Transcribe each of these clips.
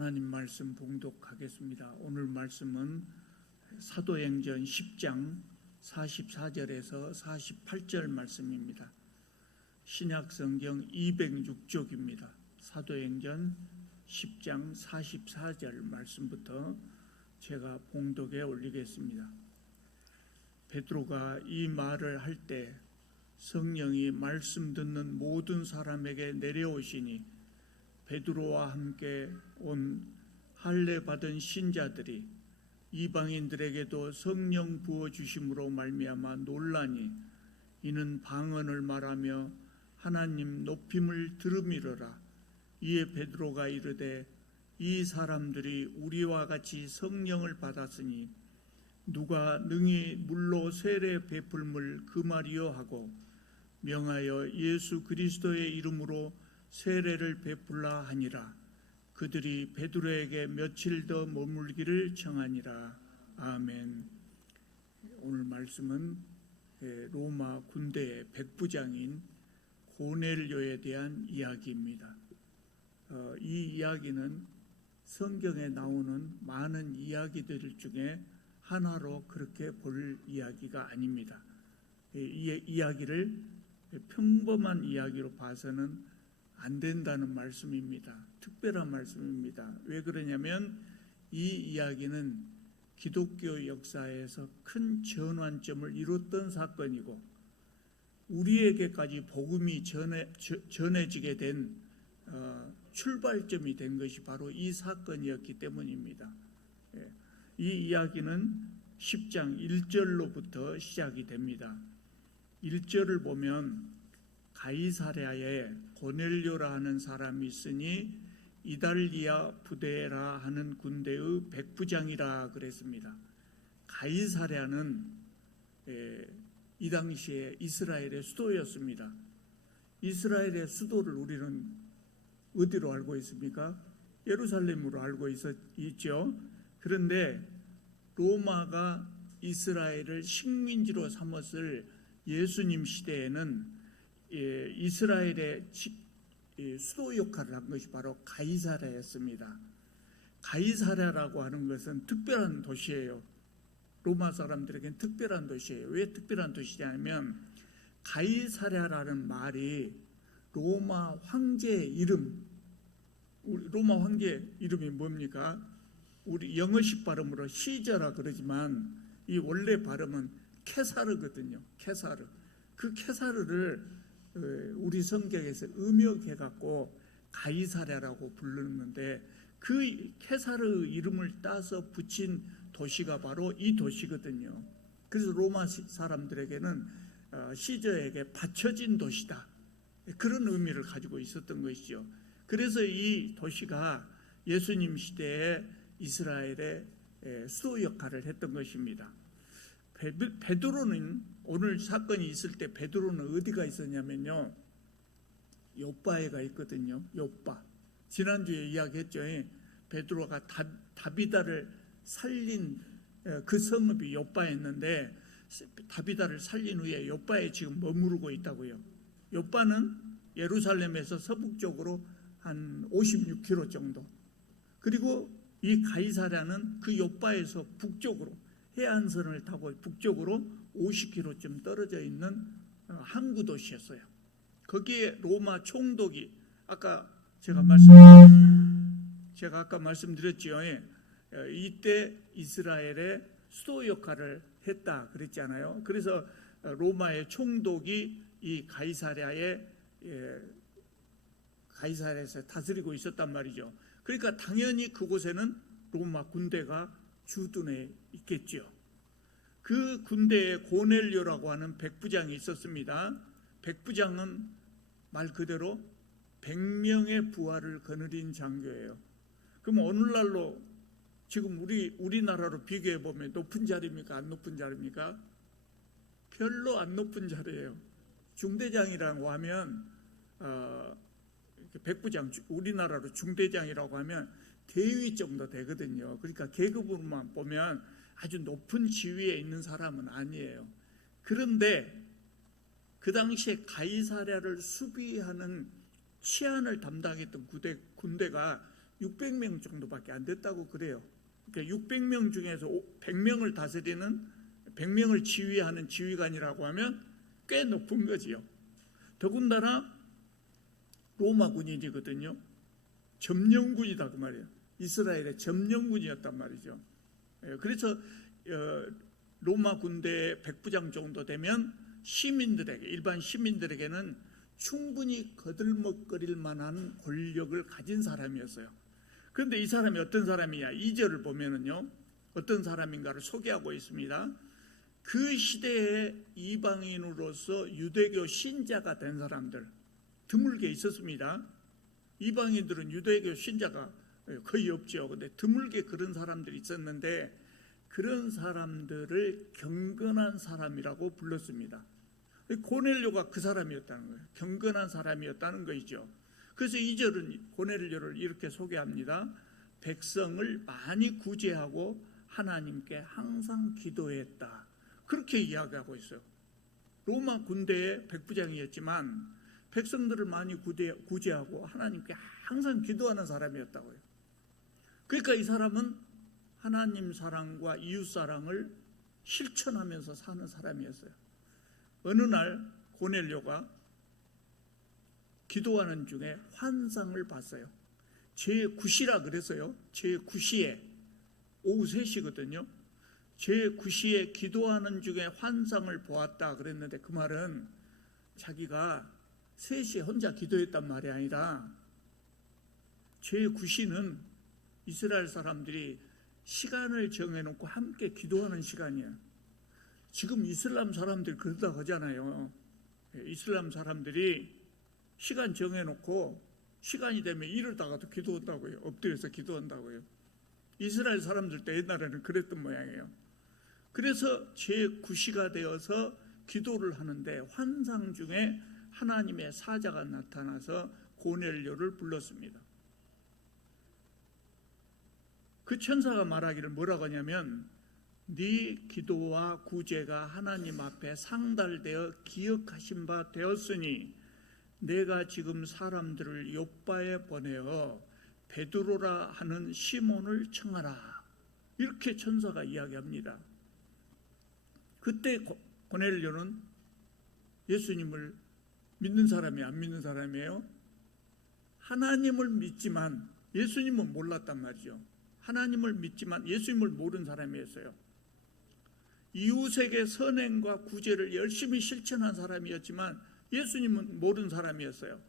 하나님 말씀 봉독하겠습니다. 오늘 말씀은 사도행전 10장 44절에서 48절 말씀입니다. 신약성경 206쪽입니다. 사도행전 10장 44절 말씀부터 제가 봉독에 올리겠습니다. 베드로가 이 말을 할 때 성령이 말씀 듣는 모든 사람에게 내려오시니 베드로와 함께 온 할례 받은 신자들이 이방인들에게도 성령 부어주심으로 말미암아 놀라니 이는 방언을 말하며 하나님 높임을 들음이러라. 이에 베드로가 이르되 이 사람들이 우리와 같이 성령을 받았으니 누가 능히 물로 세례 베풀물 금하리요 하고 명하여 예수 그리스도의 이름으로 세례를 베풀라 하니라. 그들이 베드로에게 며칠 더 머물기를 청하니라. 아멘. 오늘 말씀은 로마 군대의 백부장인 고넬료에 대한 이야기입니다. 이 이야기는 성경에 나오는 많은 이야기들 중에 하나로 그렇게 볼 이야기가 아닙니다. 이 이야기를 평범한 이야기로 봐서는 안 된다는 말씀입니다. 특별한 말씀입니다. 왜 그러냐면 이 이야기는 기독교 역사에서 큰 전환점을 이뤘던 사건이고 우리에게까지 복음이 전해지게 된 출발점이 된 것이 바로 이 사건이었기 때문입니다. 이 이야기는 10장 1절로부터 시작이 됩니다. 1절을 보면 가이사랴에 고넬료라 하는 사람이 있으니 이달리아 부대라 하는 군대의 백부장이라 그랬습니다. 가이사랴는 이 당시에 이스라엘의 수도였습니다. 이스라엘의 수도를 우리는 어디로 알고 있습니까? 예루살렘으로 알고 있죠. 그런데 로마가 이스라엘을 식민지로 삼았을 예수님 시대에는 이스라엘의 수도 역할을 한 것이 바로 가이사랴였습니다. 가이사랴라고 하는 것은 특별한 도시예요. 로마 사람들에게는 특별한 도시예요. 왜 특별한 도시냐면 가이사랴라는 말이 로마 황제의 이름, 로마 황제 이름이 뭡니까? 우리 영어식 발음으로 시저라 그러지만 이 원래 발음은 케사르거든요. 케사르. 그 케사르를 우리 성경에서 음역해 갖고 가이사랴라고 부르는데 그 케사르 이름을 따서 붙인 도시가 바로 이 도시거든요. 그래서 로마 사람들에게는 시저에게 바쳐진 도시다. 그런 의미를 가지고 있었던 것이죠. 그래서 이 도시가 예수님 시대에 이스라엘의 수도 역할을 했던 것입니다. 베드로는 오늘 사건이 있을 때 베드로는 어디가 있었냐면요, 요빠에가 있거든요. 요빠. 지난주에 이야기했죠. 베드로가 다비다를 살린 그 성읍이 요빠였는데 다비다를 살린 후에 요빠에 지금 머무르고 있다고요. 요빠는 예루살렘에서 서북쪽으로 한 56km 정도. 그리고 이 가이사랴는 그 요빠에서 북쪽으로 해안선을 타고 북쪽으로 50km쯤 떨어져 있는 항구 도시였어요. 거기에 로마 총독이 아까 말씀드렸죠. 이때 이스라엘의 수도 역할을 했다 그랬잖아요. 그래서 로마의 총독이 이 가이사랴에서 다스리고 있었단 말이죠. 그러니까 당연히 그곳에는 로마 군대가 주둔해 있겠죠. 그 군대에 고넬료라고 하는 백부장이 있었습니다. 백부장은 말 그대로 100명의 부하를 거느린 장교예요. 그럼 오늘날로 지금 우리나라로 비교해 보면 높은 자리입니까? 안 높은 자리입니까? 별로 안 높은 자리예요. 중대장이라고 하면 백부장, 우리나라로 중대장이라고 하면 대위 정도 되거든요. 그러니까 계급으로만 보면 아주 높은 지위에 있는 사람은 아니에요. 그런데 그 당시에 가이사랴를 수비하는 치안을 담당했던 군대가 600명 정도밖에 안 됐다고 그래요. 그러니까 600명 중에서 100명을 다스리는 100명을 지휘하는 지휘관이라고 하면 꽤 높은 거지요. 더군다나 로마 군인이거든요. 점령군이다 그 말이에요. 이스라엘의 점령군이었단 말이죠. 그래서 로마 군대 백부장 정도 되면 시민들에게, 일반 시민들에게는 충분히 거들먹거릴 만한 권력을 가진 사람이었어요. 그런데 이 사람이 어떤 사람이냐? 2절을 보면은요, 어떤 사람인가를 소개하고 있습니다. 그 시대에 이방인으로서 유대교 신자가 된 사람들 드물게 있었습니다. 이방인들은 유대교 신자가 거의 없죠. 근데 드물게 그런 사람들이 있었는데 그런 사람들을 경건한 사람이라고 불렀습니다. 고넬료가 그 사람이었다는 거예요. 경건한 사람이었다는 것이죠. 그래서 2절은 고넬료를 이렇게 소개합니다. 백성을 많이 구제하고 하나님께 항상 기도했다. 그렇게 이야기하고 있어요. 로마 군대의 백부장이었지만 백성들을 많이 구제하고 하나님께 항상 기도하는 사람이었다고요. 그러니까 이 사람은 하나님 사랑과 이웃 사랑을 실천하면서 사는 사람이었어요. 어느 날 고넬료가 기도하는 중에 환상을 봤어요. 제9시라 그래서요. 제9시에 오후 3시거든요. 제9시에 기도하는 중에 환상을 보았다 그랬는데 그 말은 자기가 3시에 혼자 기도했단 말이 아니라 제9시는 이스라엘 사람들이 시간을 정해놓고 함께 기도하는 시간이에요. 지금 이슬람 사람들이 그러다 하잖아요. 이슬람 사람들이 시간 정해놓고 시간이 되면 이러다가도 기도한다고요. 엎드려서 기도한다고요. 이스라엘 사람들도 옛날에는 그랬던 모양이에요. 그래서 제9시가 되어서 기도를 하는데 환상 중에 하나님의 사자가 나타나서 고넬료를 불렀습니다. 그 천사가 말하기를 뭐라고 하냐면 네 기도와 구제가 하나님 앞에 상달되어 기억하신 바 되었으니 내가 지금 사람들을 욥바에 보내어 베드로라 하는 시몬을 청하라. 이렇게 천사가 이야기합니다. 그때 고넬료는 예수님을 믿는 사람이 안 믿는 사람이에요? 하나님을 믿지만 예수님은 몰랐단 말이죠. 하나님을 믿지만 예수님을 모르는 사람이었어요. 이웃에게 선행과 구제를 열심히 실천한 사람이었지만 예수님은 모르는 사람이었어요.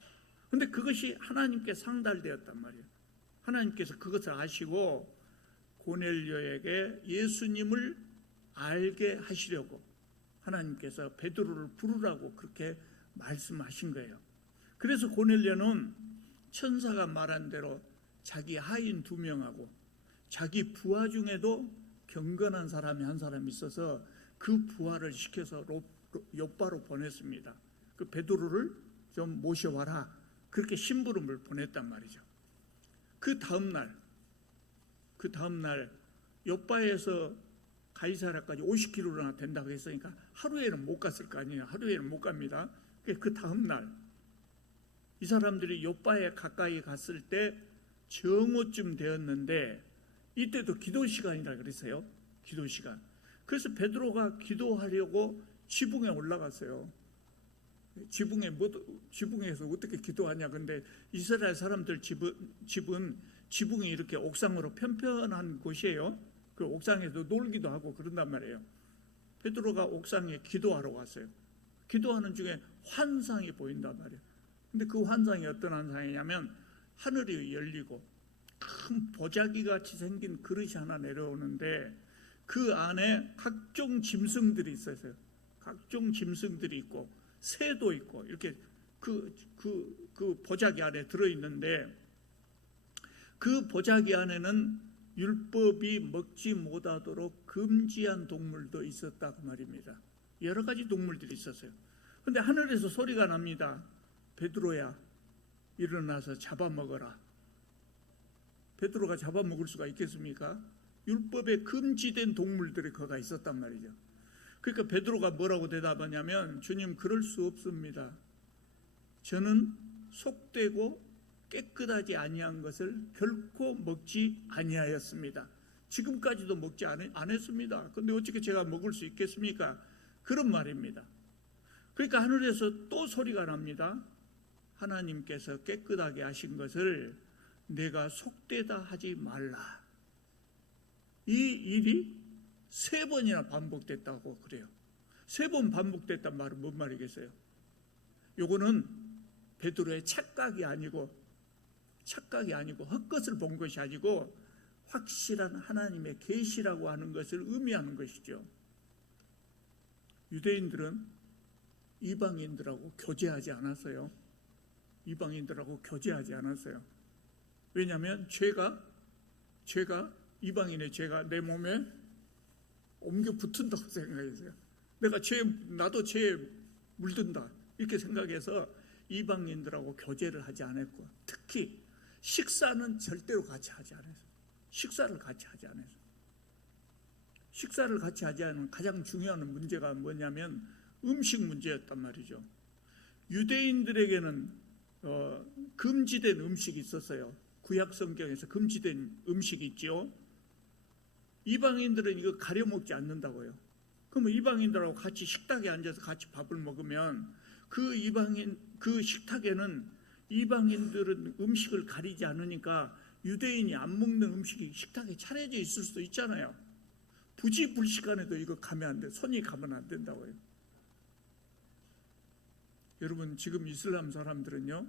그런데 그것이 하나님께 상달되었단 말이에요. 하나님께서 그것을 아시고 고넬료에게 예수님을 알게 하시려고 하나님께서 베드로를 부르라고 그렇게 말씀하신 거예요. 그래서 고넬료는 천사가 말한 대로 자기 하인 2명하고 자기 부하 중에도 경건한 사람이 한 사람이 있어서 그 부하를 시켜서 욥바로 보냈습니다. 그 베드로를 좀 모셔와라. 그렇게 심부름을 보냈단 말이죠. 그 다음날 욥바에서 가이사랴까지 50km나 된다고 했으니까 하루에는 못 갔을 거 아니에요. 하루에는 못 갑니다. 그 다음날 이 사람들이 욥바에 가까이 갔을 때 정오쯤 되었는데 이때도 기도 시간이라 그랬어요. 기도 시간. 그래서 베드로가 기도하려고 지붕에 올라갔어요. 지붕에서 어떻게 기도하냐. 근데 이스라엘 사람들 집은 지붕이 이렇게 옥상으로 편편한 곳이에요. 그 옥상에서 놀기도 하고 그런단 말이에요. 베드로가 옥상에 기도하러 갔어요. 기도하는 중에 환상이 보인단 말이에요. 근데 그 환상이 어떤 환상이냐면 하늘이 열리고 큰 보자기 같이 생긴 그릇이 하나 내려오는데 그 안에 각종 짐승들이 있었어요. 각종 짐승들이 있고 새도 있고 이렇게 그 보자기 안에 들어있는데 그 보자기 안에는 율법이 먹지 못하도록 금지한 동물도 있었다 그 말입니다. 여러 가지 동물들이 있었어요. 그런데 하늘에서 소리가 납니다. 베드로야 일어나서 잡아먹어라. 베드로가 잡아먹을 수가 있겠습니까? 율법에 금지된 동물들이 거기가 있었단 말이죠. 그러니까 베드로가 뭐라고 대답하냐면 주님 그럴 수 없습니다. 저는 속되고 깨끗하지 아니한 것을 결코 먹지 아니하였습니다. 지금까지도 먹지 안 했습니다. 근데 어떻게 제가 먹을 수 있겠습니까? 그런 말입니다. 그러니까 하늘에서 또 소리가 납니다. 하나님께서 깨끗하게 하신 것을 내가 속되다 하지 말라. 이 일이 3번이나 반복됐다고 그래요. 3번 반복됐단 말은 뭔 말이겠어요? 요거는 베드로의 착각이 아니고 헛것을 본 것이 아니고 확실한 하나님의 계시라고 하는 것을 의미하는 것이죠. 유대인들은 이방인들하고 교제하지 않았어요. 왜냐하면 죄가 이방인의 죄가 내 몸에 옮겨 붙은다고 생각했어요. 나도 죄에 물든다 이렇게 생각해서 이방인들하고 교제를 하지 않았고, 특히 식사는 절대로 같이 하지 않았어요. 식사를 같이 하지 않은 가장 중요한 문제가 뭐냐면 음식 문제였단 말이죠. 유대인들에게는 금지된 음식이 있었어요. 구약 성경에서 금지된 음식이 있죠. 이방인들은 이거 가려 먹지 않는다고요. 그러면 이방인들하고 같이 식탁에 앉아서 같이 밥을 먹으면 그 식탁에는 이방인들은 음식을 가리지 않으니까 유대인이 안 먹는 음식이 식탁에 차려져 있을 수도 있잖아요. 부지불식간에도 이거 가면 안 돼. 손이 가면 안 된다고요. 여러분, 지금 이슬람 사람들은요,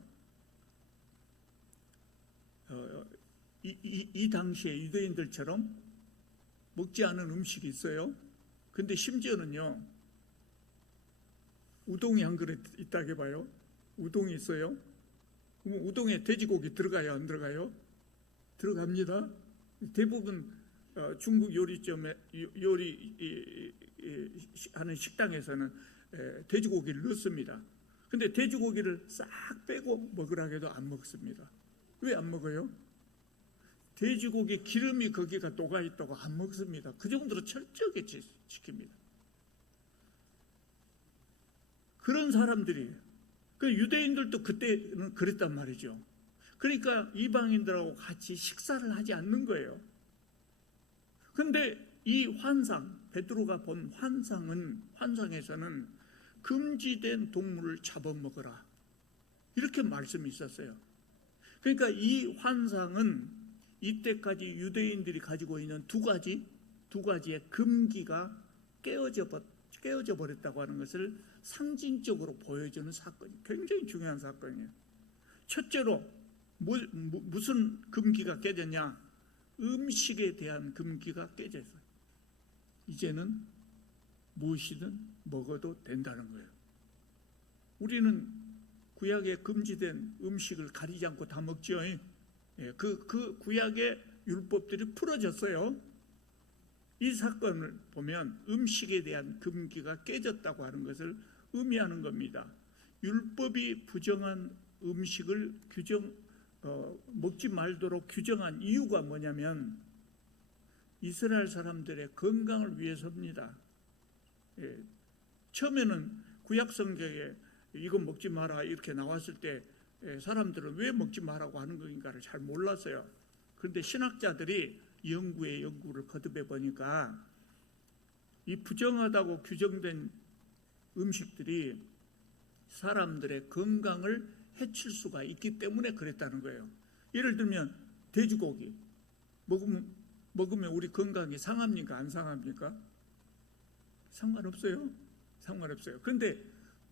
이 당시에 유대인들처럼 먹지 않은 음식이 있어요. 근데 심지어는요, 우동이 한 그릇 있다고 봐요. 우동이 있어요. 그럼 우동에 돼지고기 들어가요, 안 들어가요? 들어갑니다. 대부분 중국 요리점에 하는 식당에서는 돼지고기를 넣습니다. 근데 돼지고기를 싹 빼고 먹으라 해도 안 먹습니다. 왜 안 먹어요? 돼지고기 기름이 거기가 녹아있다고 안 먹습니다. 그 정도로 철저하게 지킵니다. 그런 사람들이, 그 유대인들도 그때는 그랬단 말이죠. 그러니까 이방인들하고 같이 식사를 하지 않는 거예요. 근데 이 환상, 베드로가 본 환상에서는 금지된 동물을 잡아먹어라, 이렇게 말씀이 있었어요. 그러니까 이 환상은 이때까지 유대인들이 가지고 있는 두 가지의 금기가 깨어져 버렸다고 하는 것을 상징적으로 보여주는 사건이 굉장히 중요한 사건이에요. 첫째로 무슨 금기가 깨졌냐? 음식에 대한 금기가 깨졌어요. 이제는 무엇이든 먹어도 된다는 거예요. 우리는 구약에 금지된 음식을 가리지 않고 다 먹죠. 그 구약의 율법들이 풀어졌어요. 이 사건을 보면 음식에 대한 금기가 깨졌다고 하는 것을 의미하는 겁니다. 율법이 부정한 음식을 먹지 말도록 규정한 이유가 뭐냐면 이스라엘 사람들의 건강을 위해서입니다. 처음에는 구약 성경에 이건 먹지 마라 이렇게 나왔을 때 사람들은 왜 먹지 마라고 하는 것인가를 잘 몰랐어요. 그런데 신학자들이 연구를 거듭해 보니까 이 부정하다고 규정된 음식들이 사람들의 건강을 해칠 수가 있기 때문에 그랬다는 거예요. 예를 들면 돼지고기 먹으면 우리 건강이 상합니까? 안 상합니까? 상관없어요. 그런데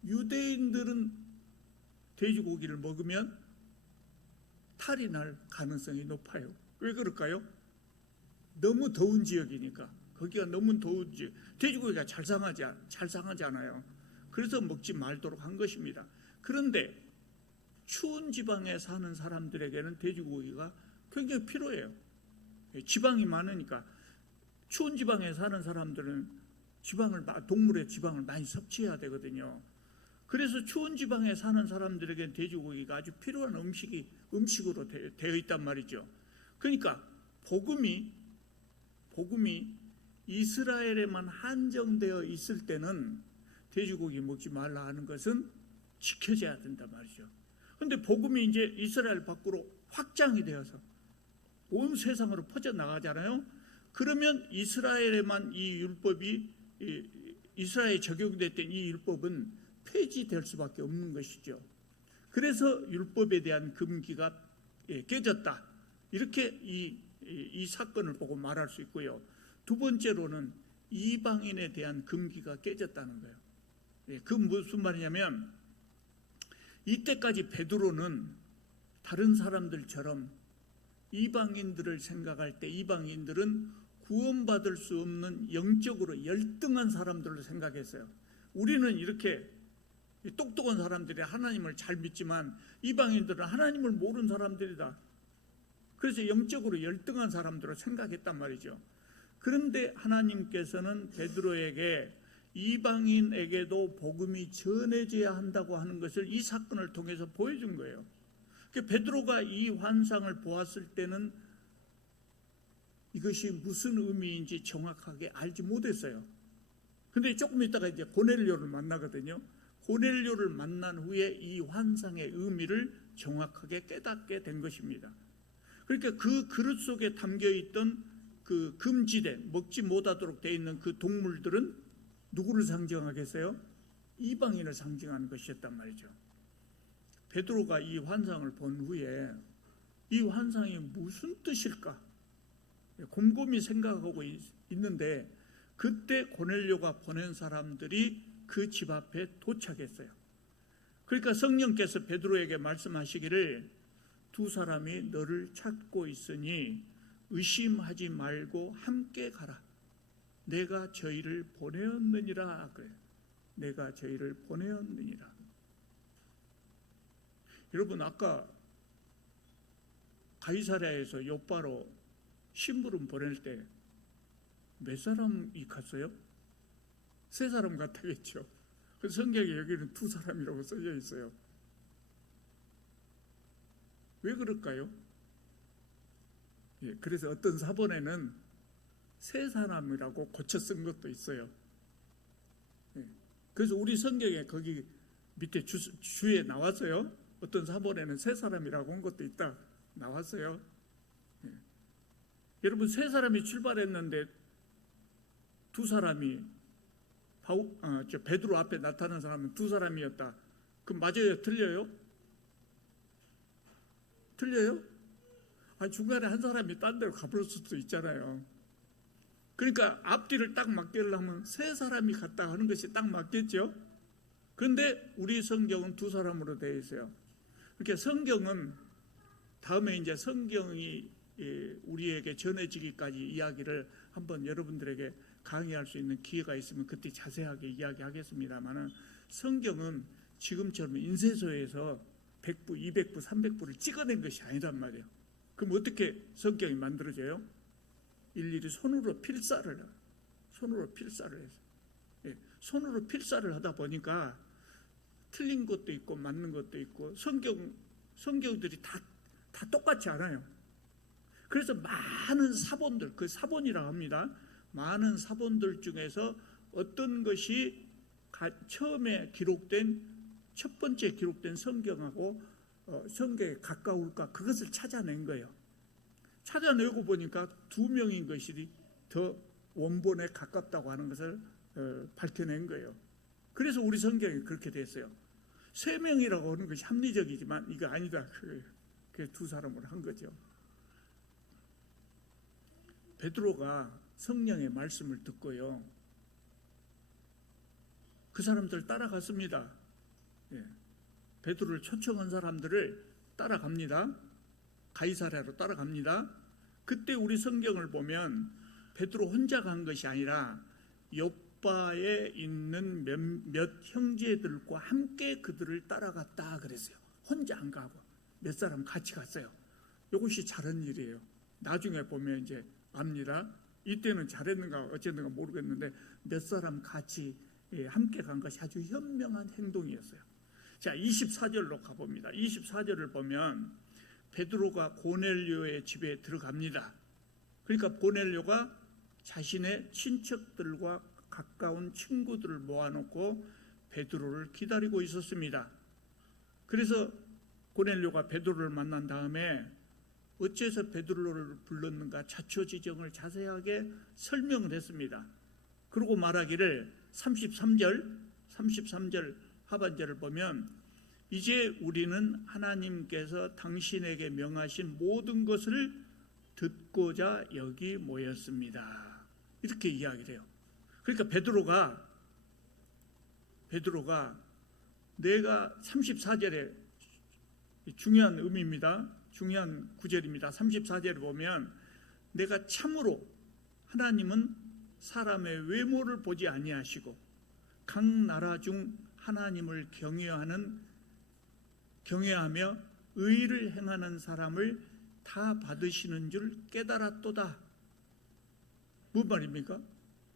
유대인들은 돼지고기를 먹으면 탈이 날 가능성이 높아요. 왜 그럴까요? 너무 더운 지역이니까. 거기가 너무 더운 지역. 돼지고기가 잘 상하지 않아요. 그래서 먹지 말도록 한 것입니다. 그런데 추운 지방에 사는 사람들에게는 돼지고기가 굉장히 필요해요. 지방이 많으니까. 추운 지방에 사는 사람들은 동물의 지방을 많이 섭취해야 되거든요. 그래서 추운 지방에 사는 사람들에게 돼지고기가 아주 필요한 음식으로 되어 있단 말이죠. 그러니까 복음이 이스라엘에만 한정되어 있을 때는 돼지고기 먹지 말라 하는 것은 지켜져야 된단 말이죠. 근데 복음이 이제 이스라엘 밖으로 확장이 되어서 온 세상으로 퍼져나가잖아요. 그러면 이스라엘에만 이 율법이, 이스라엘에 적용됐던 이 율법은 폐지될 수밖에 없는 것이죠. 그래서 율법에 대한 금기가 깨졌다, 이렇게 이 사건을 보고 말할 수 있고요. 두 번째로는 이방인에 대한 금기가 깨졌다는 거예요. 그 무슨 말이냐면, 이때까지 베드로는 다른 사람들처럼 이방인들을 생각할 때 이방인들은 구원받을 수 없는 영적으로 열등한 사람들로 생각했어요. 우리는 이렇게 똑똑한 사람들이 하나님을 잘 믿지만 이방인들은 하나님을 모르는 사람들이다. 그래서 영적으로 열등한 사람들로 생각했단 말이죠. 그런데 하나님께서는 베드로에게 이방인에게도 복음이 전해져야 한다고 하는 것을 이 사건을 통해서 보여준 거예요. 베드로가 이 환상을 보았을 때는 이것이 무슨 의미인지 정확하게 알지 못했어요. 근데 조금 있다가 이제 고넬료를 만나거든요. 고넬료를 만난 후에 이 환상의 의미를 정확하게 깨닫게 된 것입니다. 그러니까 그 그릇 속에 담겨있던 그 금지된, 먹지 못하도록 되어 있는 그 동물들은 누구를 상징하겠어요? 이방인을 상징하는 것이었단 말이죠. 베드로가 이 환상을 본 후에 이 환상이 무슨 뜻일까 곰곰이 생각하고 있는데, 그때 고넬료가 보낸 사람들이 그 집 앞에 도착했어요. 그러니까 성령께서 베드로에게 말씀하시기를, 두 사람이 너를 찾고 있으니 의심하지 말고 함께 가라. 내가 저희를 보내었느니라. 그래요. 내가 저희를 보내었느니라. 여러분, 아까 가이사랴에서 요바로 심부름 보낼 때 몇 사람이 갔어요? 세 사람 같았겠죠. 그 성경에 여기는 두 사람이라고 써져 있어요. 왜 그럴까요? 그래서 어떤 사본에는 세 사람이라고 고쳐 쓴 것도 있어요. 그래서 우리 성경에 거기 밑에 주에 나왔어요. 어떤 사본에는 세 사람이라고 한 것도 있다 나왔어요. 여러분, 세 사람이 출발했는데 두 사람이 베드로 앞에 나타난 사람은 두 사람이었다. 그럼 맞아요? 틀려요? 틀려요? 아니, 중간에 한 사람이 딴 데로 가버릴 수도 있잖아요. 그러니까 앞뒤를 딱 맞게려면 세 사람이 갔다 하는 것이 딱 맞겠죠? 그런데 우리 성경은 두 사람으로 되어 있어요. 그러니까 성경은 다음에 이제 성경이 우리에게 전해지기까지 이야기를 한번 여러분들에게 강의할 수 있는 기회가 있으면 그때 자세하게 이야기하겠습니다만, 성경은 지금처럼 인쇄소에서 100부, 200부, 300부를 찍어낸 것이 아니란 말이에요. 그럼 어떻게 성경이 만들어져요? 일일이 손으로 필사를 해서, 손으로 필사를 하다 보니까 틀린 것도 있고 맞는 것도 있고, 성경들이 다 똑같지 않아요. 그래서 많은 사본들, 그 사본이라고 합니다. 많은 사본들 중에서 어떤 것이 처음에 기록된, 첫 번째 기록된 성경하고 성경에 가까울까, 그것을 찾아낸 거예요. 찾아내고 보니까 두 명인 것이 더 원본에 가깝다고 하는 것을 밝혀낸 거예요. 그래서 우리 성경이 그렇게 됐어요. 세 명이라고 하는 것이 합리적이지만 이거 아니다. 그 두 사람으로 한 거죠. 베드로가 성령의 말씀을 듣고요, 그 사람들 따라갔습니다. 베드로를 초청한 사람들을 따라갑니다. 가이사랴로 따라갑니다. 그때 우리 성경을 보면 베드로 혼자 간 것이 아니라 욥바에 있는 몇 형제들과 함께 그들을 따라갔다 그랬어요. 혼자 안 가고 몇 사람 같이 갔어요. 이것이 잘한 일이에요. 나중에 보면 이제 압니다. 이때는 잘했는가 어쨌는가 모르겠는데 몇 사람 같이 함께 간 것이 아주 현명한 행동이었어요. 자, 24절로 가봅니다. 24절을 보면 베드로가 고넬료의 집에 들어갑니다. 그러니까 고넬료가 자신의 친척들과 가까운 친구들을 모아놓고 베드로를 기다리고 있었습니다. 그래서 고넬료가 베드로를 만난 다음에 어째서 베드로를 불렀는가 자초지정을 자세하게 설명을 했습니다. 그리고 말하기를 33절 하반절을 보면 이제 우리는 하나님께서 당신에게 명하신 모든 것을 듣고자 여기 모였습니다. 이렇게 이야기를 해요. 그러니까 베드로가 내가 34절에 중요한 의미입니다. 중요한 구절입니다. 34절을 보면 내가 참으로 하나님은 사람의 외모를 보지 아니하시고 각 나라 중 하나님을 경외하며 의를 행하는 사람을 다 받으시는 줄 깨달았도다. 무슨 말입니까?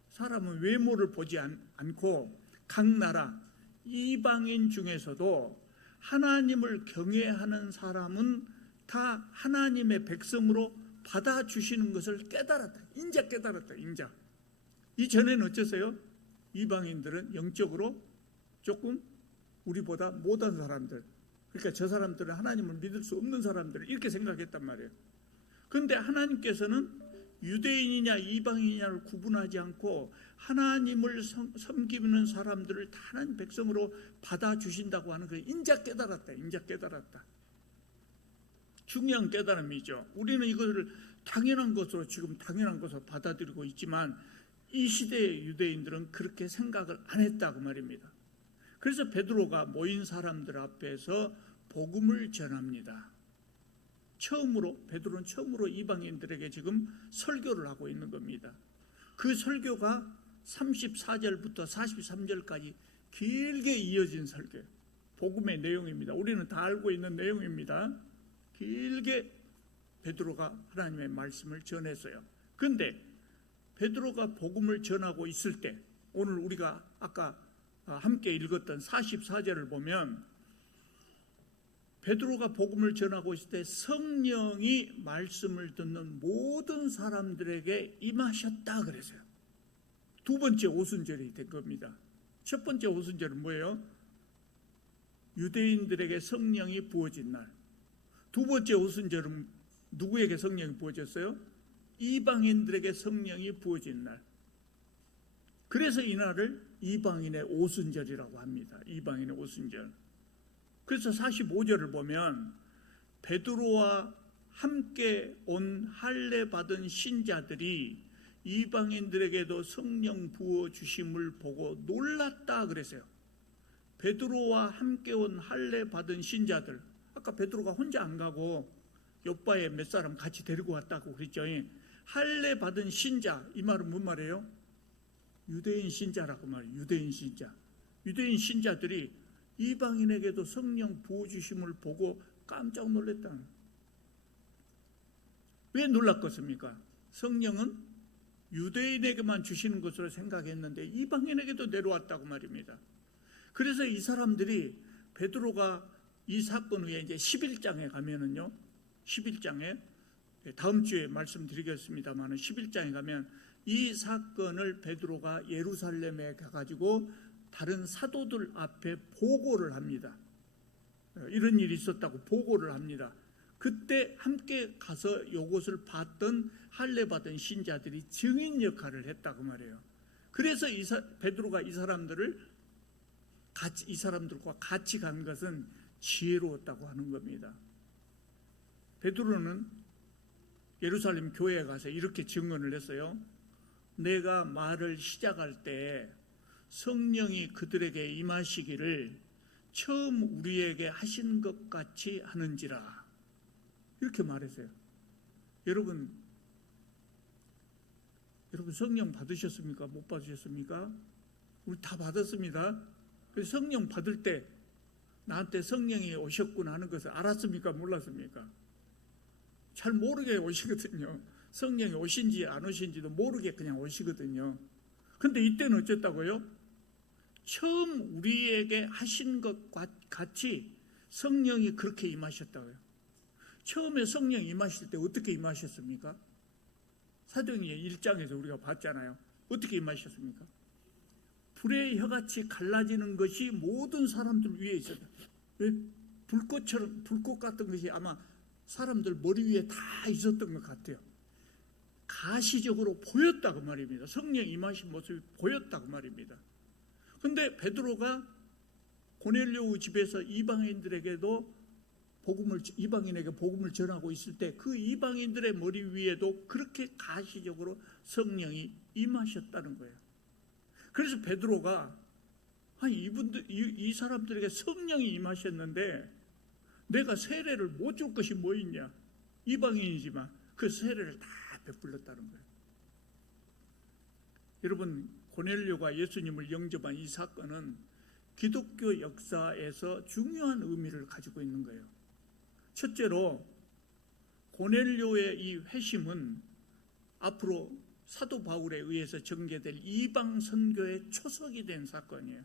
사람은 외모를 보지 않고 각 나라 이방인 중에서도 하나님을 경외하는 사람은 다 하나님의 백성으로 받아주시는 것을 깨달았다. 인자 깨달았다. 인자. 이전에는 어땠어요? 이방인들은 영적으로 조금 우리보다 못한 사람들, 그러니까 저 사람들은 하나님을 믿을 수 없는 사람들 이렇게 생각했단 말이에요. 그런데 하나님께서는 유대인이냐 이방인이냐를 구분하지 않고 하나님을 섬기는 사람들을 다 하나님 백성으로 받아주신다고 하는 그 인자 깨달았다. 인자 깨달았다. 중요한 깨달음이죠. 우리는 이것을 당연한 것으로 지금 당연한 것으로 받아들이고 있지만 이 시대의 유대인들은 그렇게 생각을 안 했다고 말입니다. 그래서 베드로가 모인 사람들 앞에서 복음을 전합니다. 베드로는 처음으로 이방인들에게 지금 설교를 하고 있는 겁니다. 그 설교가 34절부터 43절까지 길게 이어진 설교, 복음의 내용입니다. 우리는 다 알고 있는 내용입니다. 길게 베드로가 하나님의 말씀을 전했어요. 그런데 베드로가 복음을 전하고 있을 때 오늘 우리가 아까 함께 읽었던 44절을 보면 베드로가 복음을 전하고 있을 때 성령이 말씀을 듣는 모든 사람들에게 임하셨다 그랬어요. 두 번째 오순절이 된 겁니다. 첫 번째 오순절은 뭐예요? 유대인들에게 성령이 부어진 날. 두 번째 오순절은 누구에게 성령이 부어졌어요? 이방인들에게 성령이 부어진 날. 그래서 이날을 이방인의 오순절이라고 합니다. 이방인의 오순절. 그래서 45절을 보면 베드로와 함께 온 할례 받은 신자들이 이방인들에게도 성령 부어 주심을 보고 놀랐다 그랬어요. 베드로와 함께 온 할례 받은 신자들, 아까 베드로가 혼자 안 가고 요바에 몇 사람 같이 데리고 왔다고 그랬죠. 할례 받은 신자, 이 말은 뭔 말이에요? 유대인 신자라고 말이에요. 유대인 신자. 유대인 신자들이 이방인에게도 성령 부어주심을 보고 깜짝 놀랐다. 왜 놀랐겠습니까? 성령은 유대인에게만 주시는 것으로 생각했는데 이방인에게도 내려왔다고 말입니다. 그래서 이 사람들이 베드로가 이 사건 후에 이제 11장에 가면은요, 11장에 다음 주에 말씀드리겠습니다만 11장에 가면 이 사건을 베드로가 예루살렘에 가가지고 다른 사도들 앞에 보고를 합니다. 이런 일이 있었다고 보고를 합니다. 그때 함께 가서 이것을 봤던 할례 받은 신자들이 증인 역할을 했다고 말해요. 그래서 베드로가 이 사람들과 같이 간 것은 지혜로웠다고 하는 겁니다. 베드로는 예루살렘 교회에 가서 이렇게 증언을 했어요. 내가 말을 시작할 때 성령이 그들에게 임하시기를 처음 우리에게 하신 것 같이 하는지라, 이렇게 말했어요. 여러분 성령 받으셨습니까? 못 받으셨습니까? 우리 다 받았습니다. 그래서 성령 받을 때 나한테 성령이 오셨구나 하는 것을 알았습니까? 몰랐습니까? 잘 모르게 오시거든요. 성령이 오신지 안 오신지도 모르게 그냥 오시거든요. 근데 이때는 어쨌다고요? 처음 우리에게 하신 것 같이 성령이 그렇게 임하셨다고요. 처음에 성령이 임하실 때 어떻게 임하셨습니까? 사도행전 1장에서 우리가 봤잖아요. 어떻게 임하셨습니까? 불의 혀같이 갈라지는 것이 모든 사람들 위에 있었다. 왜? 불꽃 같은 것이 아마 사람들 머리 위에 다 있었던 것 같아요. 가시적으로 보였다고 말입니다. 성령 임하신 모습이 보였다고 말입니다. 근데 베드로가 고넬료 집에서 이방인에게 복음을 전하고 있을 때 그 이방인들의 머리 위에도 그렇게 가시적으로 성령이 임하셨다는 거예요. 그래서 베드로가 이 사람들에게 성령이 임하셨는데 내가 세례를 못 줄 것이 뭐 있냐? 이방인이지만 그 세례를 다 베풀렸다는 거예요. 여러분, 고넬료가 예수님을 영접한 이 사건은 기독교 역사에서 중요한 의미를 가지고 있는 거예요. 첫째로 고넬료의 이 회심은 앞으로 사도 바울에 의해서 전개될 이방 선교의 초석이 된 사건이에요.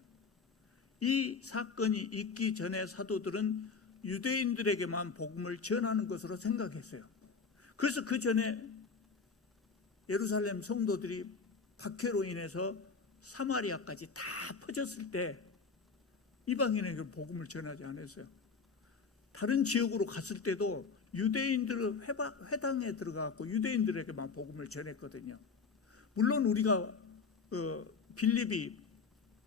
이 사건이 있기 전에 사도들은 유대인들에게만 복음을 전하는 것으로 생각했어요. 그래서 그 전에 예루살렘 성도들이 박해로 인해서 사마리아까지 다 퍼졌을 때 이방인에게 복음을 전하지 않았어요. 다른 지역으로 갔을 때도 유대인들의 회당에 들어가고 유대인들에게만 복음을 전했거든요. 물론 우리가 빌립이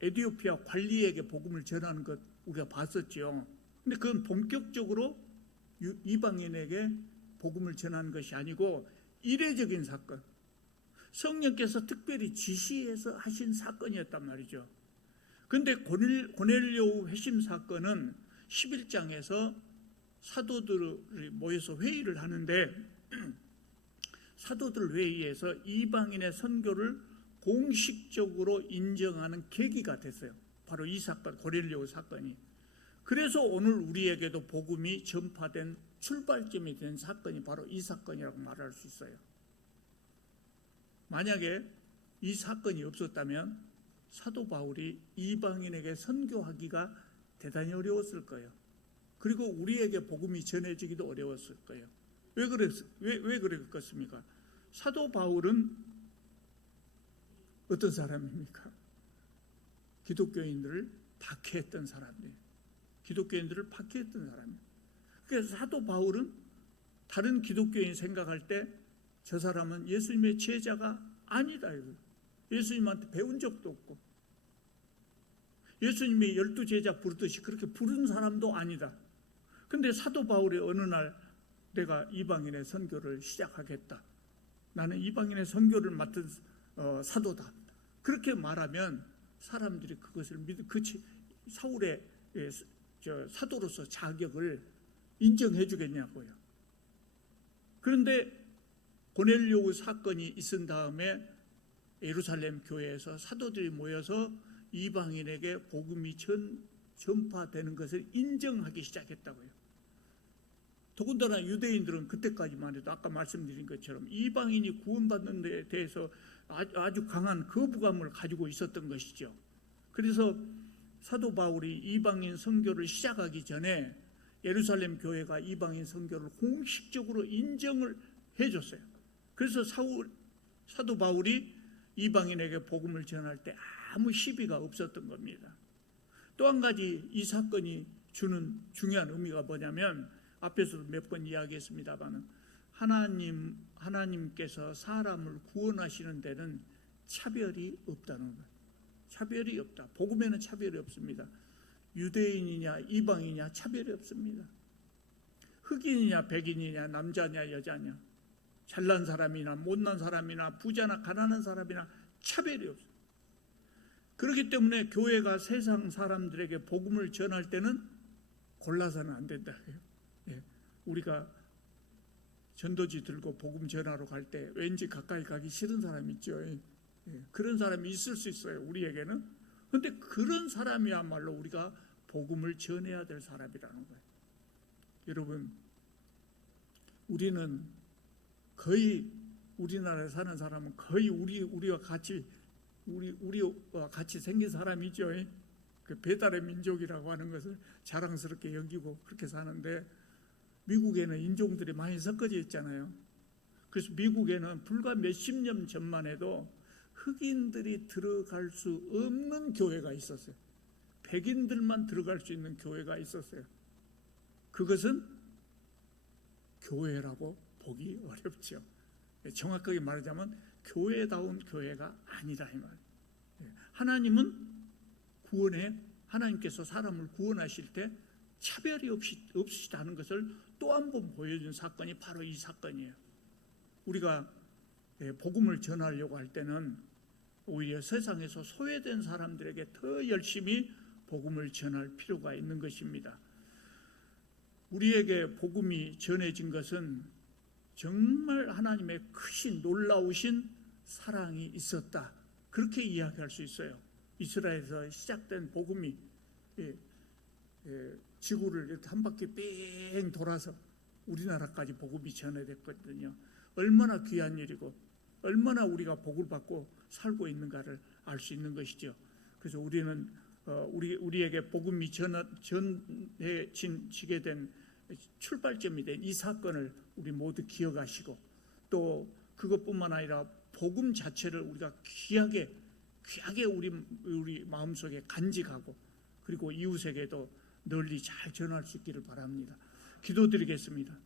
에티오피아 관리에게 복음을 전하는 것 우리가 봤었죠. 근데 그건 본격적으로 이방인에게 복음을 전하는 것이 아니고 이례적인 사건, 성령께서 특별히 지시해서 하신 사건이었단 말이죠. 그런데 고넬료 회심 사건은 11장에서 사도들이 모여서 회의를 하는데 사도들 회의에서 이방인의 선교를 공식적으로 인정하는 계기가 됐어요. 바로 이 사건, 고넬료 사건이. 그래서 오늘 우리에게도 복음이 전파된 출발점이 된 사건이 바로 이 사건이라고 말할 수 있어요. 만약에 이 사건이 없었다면 사도 바울이 이방인에게 선교하기가 대단히 어려웠을 거예요. 그리고 우리에게 복음이 전해지기도 어려웠을 거예요. 왜 그랬겠습니까? 사도 바울은 어떤 사람입니까? 기독교인들을 박해했던 사람이에요. 기독교인들을 박해했던 사람이에요. 그래서 사도 바울은 다른 기독교인 생각할 때 저 사람은 예수님의 제자가 아니다. 예수님한테 배운 적도 없고 예수님의 12제자 부르듯이 그렇게 부른 사람도 아니다. 근데 사도 바울이 어느 날 내가 이방인의 선교를 시작하겠다. 나는 이방인의 선교를 맡은 사도다. 그렇게 말하면 사람들이 그것을 사울의 사도로서 자격을 인정해 주겠냐고요. 그런데 고넬료 사건이 있은 다음에 예루살렘 교회에서 사도들이 모여서 이방인에게 복음이 전파되는 것을 인정하기 시작했다고요. 더군다나 유대인들은 그때까지만 해도 아까 말씀드린 것처럼 이방인이 구원받는 데 대해서 아주 강한 거부감을 가지고 있었던 것이죠. 그래서 사도 바울이 이방인 선교를 시작하기 전에 예루살렘 교회가 이방인 선교를 공식적으로 인정을 해줬어요. 그래서 사도 바울이 이방인에게 복음을 전할 때 아무 시비가 없었던 겁니다. 또 한 가지 이 사건이 주는 중요한 의미가 뭐냐면 앞에서도 몇 번 이야기했습니다만 하나님께서 사람을 구원하시는 데는 차별이 없다는 거예요. 차별이 없다. 복음에는 차별이 없습니다. 유대인이냐 이방이냐 차별이 없습니다. 흑인이냐 백인이냐 남자냐 여자냐 잘난 사람이나 못난 사람이나 부자나 가난한 사람이나 차별이 없어요. 그렇기 때문에 교회가 세상 사람들에게 복음을 전할 때는 골라서는 안 된다. 우리가 전도지 들고 복음 전하러 갈 때 왠지 가까이 가기 싫은 사람 있죠. 그런 사람이 있을 수 있어요. 우리에게는. 그런데 그런 사람이야말로 우리가 복음을 전해야 될 사람이라는 거예요. 여러분, 우리는 거의 우리나라에 사는 사람은 거의 우리와 같이 생긴 사람이죠. 그 배달의 민족이라고 하는 것을 자랑스럽게 여기고 그렇게 사는데 미국에는 인종들이 많이 섞어져 있잖아요. 그래서 미국에는 불과 몇십 년 전만 해도 흑인들이 들어갈 수 없는 교회가 있었어요. 백인들만 들어갈 수 있는 교회가 있었어요. 그것은 교회라고 보기 어렵죠. 정확하게 말하자면 교회다운 교회가 아니라 이 말. 하나님은 하나님께서 사람을 구원하실 때 차별이 없으시다는 것을 또 한 번 보여준 사건이 바로 이 사건이에요. 우리가 복음을 전하려고 할 때는 오히려 세상에서 소외된 사람들에게 더 열심히 복음을 전할 필요가 있는 것입니다. 우리에게 복음이 전해진 것은 정말 하나님의 크신 놀라우신 사랑이 있었다, 그렇게 이야기할 수 있어요. 이스라엘에서 시작된 복음이 지구를 이렇게 한 바퀴 뺑 돌아서 우리나라까지 복음이 전해졌거든요. 얼마나 귀한 일이고 얼마나 우리가 복을 받고 살고 있는가를 알 수 있는 것이죠. 그래서 우리는 우리에게 복음이 전해지게 된 출발점이 된 이 사건을 우리 모두 기억하시고, 또 그것뿐만 아니라 복음 자체를 우리가 귀하게 우리 마음속에 간직하고, 그리고 이웃에게도 널리 잘 전할 수 있기를 바랍니다. 기도드리겠습니다.